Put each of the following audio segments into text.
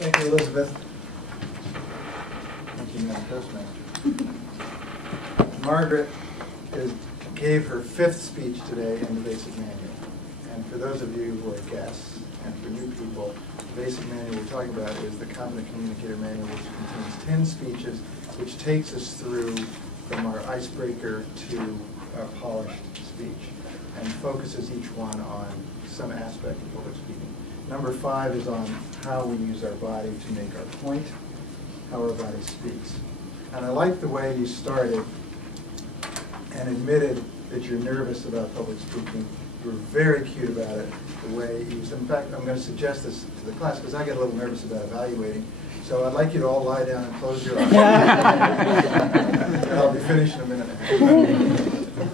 Thank you, Elizabeth. Thank you, Madam Postmaster. Margaret gave her 5th speech today in the Basic Manual. And for those of you who are guests, and for new people, the Basic Manual we're talking about is the Competent Communicator Manual, which contains 10 speeches, which takes us through from our icebreaker to our polished speech, and focuses each one on some aspect of public speaking. Number 5 is on how we use our body to make our point, how our body speaks. And I like the way you started and admitted that you're nervous about public speaking. You were very cute about it, the way you used it. In fact, I'm going to suggest this to the class because I get a little nervous about evaluating. So I'd like you to all lie down and close your eyes. I'll be finished in a minute and a half.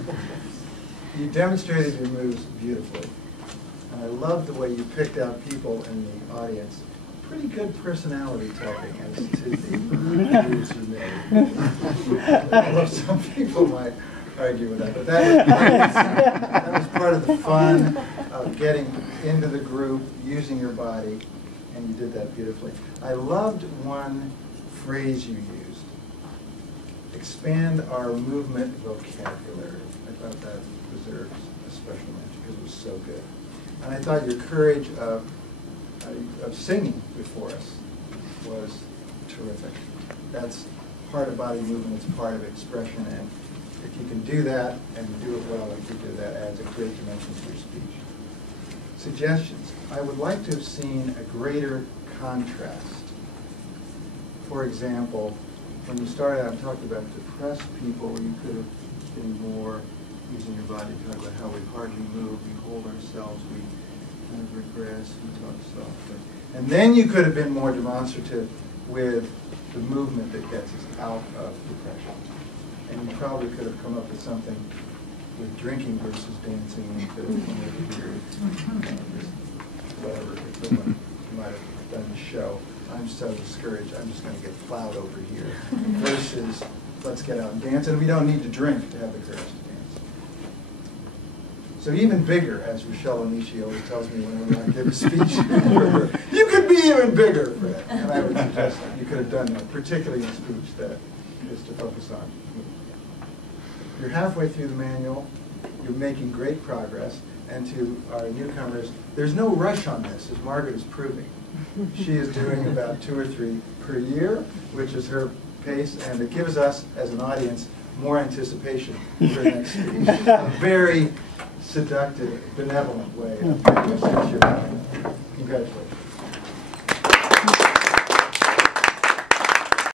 You demonstrated your moves beautifully. And I love the way you picked out people in the audience. Pretty good personality typing as to the moves you made. Although some people might argue with that, but that was part of the fun of getting into the group, using your body, and you did that beautifully. I loved one phrase you used: expand our movement vocabulary. I thought that deserves a special mention because it was so good. And I thought your courage of singing before us was terrific. That's part of body movement, it's part of expression, and if you can do that and do it well like you did, that adds a great dimension to your speech. Suggestions. I would like to have seen a greater contrast. For example, when you started out and talked about depressed people, you could have been more using your body to talk about how we hardly move, we hold ourselves, we kind of regress, we talk softly. And then you could have been more demonstrative with the movement that gets us out of depression. And you probably could have come up with something with drinking versus dancing, and could have come over here, whatever equivalent you might have done the show. I'm so discouraged, I'm just going to get plowed over here. Versus, let's get out and dance, and we don't need to drink to have the courage to dance. So even bigger, as Rochelle Onishi always tells me whenever I give a speech, you could be even bigger, Fred. And I would suggest that you could have done that, particularly in a speech that is to focus on. You're halfway through the manual, you're making great progress, and to our newcomers, there's no rush on this, as Margaret is proving. She is doing about 2 or 3 per year, which is her pace, and it gives us, as an audience, more anticipation for her next speech. A very seductive, benevolent way of making us. Congratulations.